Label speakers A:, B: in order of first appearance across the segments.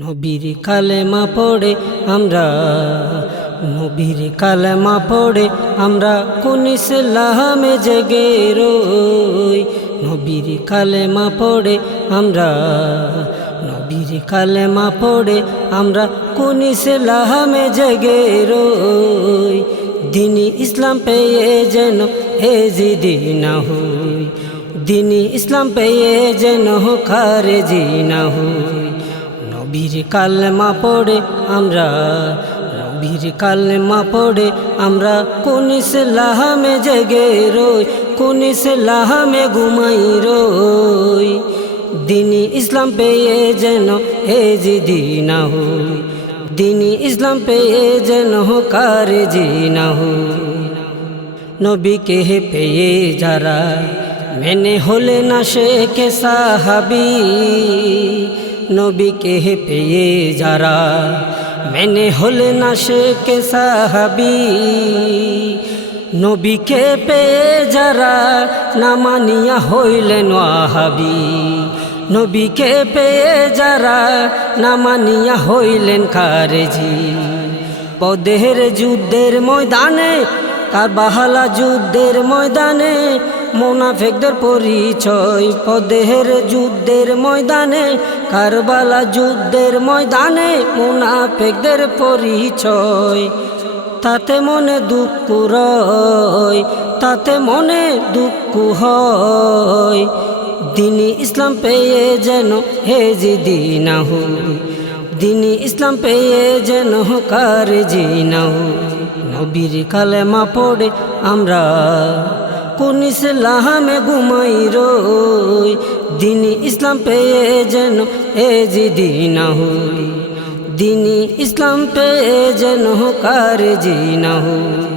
A: নবীর কালেমা পড়ে আমরা, নবীর কালেমা পড়ে আমরা কোন ইসলামে জেগে রই? নবীর কালেমা পড়ে আমরা, নবীর কালেমা পড়ে আমরা কোন ইসলামে জেগে রই? দিনী ইসলাম পেয়ে যেন হে জিদি না হই। দিনী ইসলাম পেয়ে যেন খারে না হই। নবীর কালেমা পড়ে আমরা নবীর কালেমা পড়ে আমরা, কোন ইসলামে জেগে রই, কোন ইসলামে ঘুমাই রই। দিনী ইসলাম পেয়ে যেন হে জিদি না হই, দিনী ইসলাম পেয়ে যেন কারে জি না হই। নবীকে পেয়ে যারা, মেনে হলে না সে কে সাহাবি। নবীকে পেয়ে যারা মেনে হলে না সে কে সাহাবি? নবীকে পেয়ে যারা না মানিয়া হইলেন ওয়াহাবি নবীকে পেয়ে যারা না মানিয়া হইলেন কারেজি পদেহের যুদ্ধের ময়দানে, কারবাহালা যুদ্ধের ময়দানে মোনাফেকদের পরিচয় পদেহের যুদ্ধের ময়দানে, কারবালা যুদ্ধের ময়দানে মোনাফেকদের পরিচয়। তাতে মনে দুঃখ রয়, তাতে মনে দুঃখ হয়। দিনী ইসলাম পেয়ে যেন হে জিদি না হই, দিনী ইসলাম পেয়ে যেন কার জি না হই। নবীর কালেমা পড়ে আমরা কোন ইসলামে ঘুমাই রই। দিনী ইসলাম পেয়ে যেন হে জিদি না হই। দিনী ইসলাম পেয়ে যেন কার জি না হই।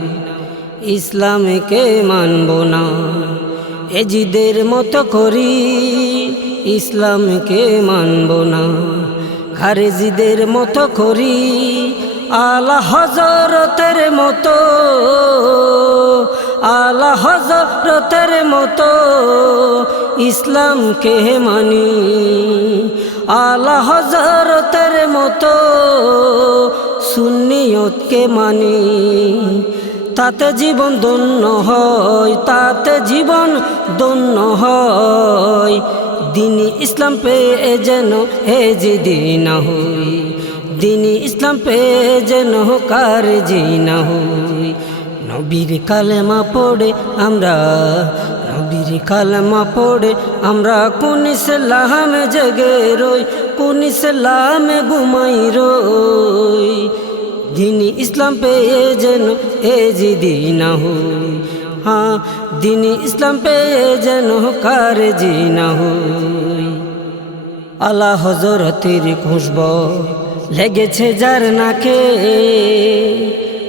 A: ইসলামকে মানব না এজিদের মতো করি। ইসলামকে মানব না খারেজিদের মতো করি। আলা হজরতের মতো আলা হজরতের মতো ইসলামকে মানি। আলা হজরতের মতো সুন্নিয়তকে মানি। তাতে জীবন দন্য হয়, তাতে জীবন দন্য হয়। দিনী ইসলাম পেয়ে যেন হে জিদি না হই। দিনী ইসলাম পেয়ে যেন কার জি না হই। নবীর কালেমা পড়ে আমরা নবীর কালেমা পড়ে আমরা কোন ইসলামে জেগে রই, কোন ইসলামে ঘুমাই রই। দিনী ইসলাম পেয়ে যেন এ জিদি না হই হ্যাঁ দিনী ইসলাম পেয়ে যেন কার জি না হই। আলা হজরতের খুশব লেগেছে যার নাকে।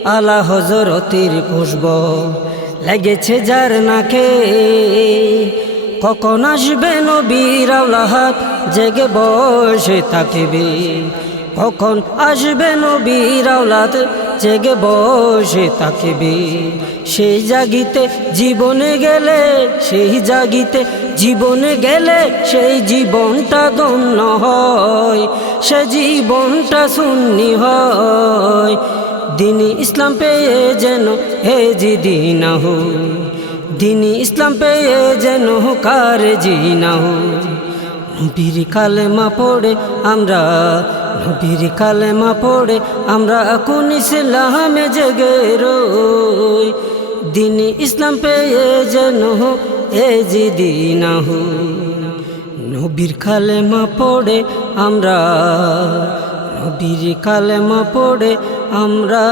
A: আলা হজরতের খুশব লেগেছে যার নাকে, কখন আসবে নবীর আল্লাহাত জেগে বসে থাকবে। কখন আসবে নবীর আওলাদ জেগে বসে থাকবে। সেই জাগিতে জীবনে গেলে, সেই জাগিতে জীবনে গেলে, সেই জীবনটা দন্য হয়, সে জীবনটা শূন্য হয়। দিনী ইসলাম পেয়ে যেন হে জিদি না হই দিনী ইসলাম পেয়ে যেন কার জি না হই নবীর কালেমা পড়ে আমরা, নবীর কালেমা পড়ে আমরা কোন ইসলামে জেগে রই। দিন ইসলাম পেয়ে যেন এ জিদি না হই নবীর কালেমা পড়ে আমরা নবীর কালেমা পড়ে আমরা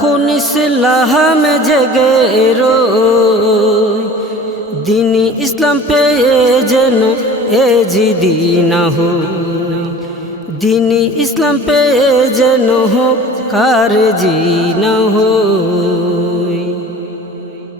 A: কোন ইসলামে জেগে রই। দিন ইসলাম পেয়ে যেন এ জিদি না হো দিন ইসলাম পেয়ে যেন হো কার জি না হো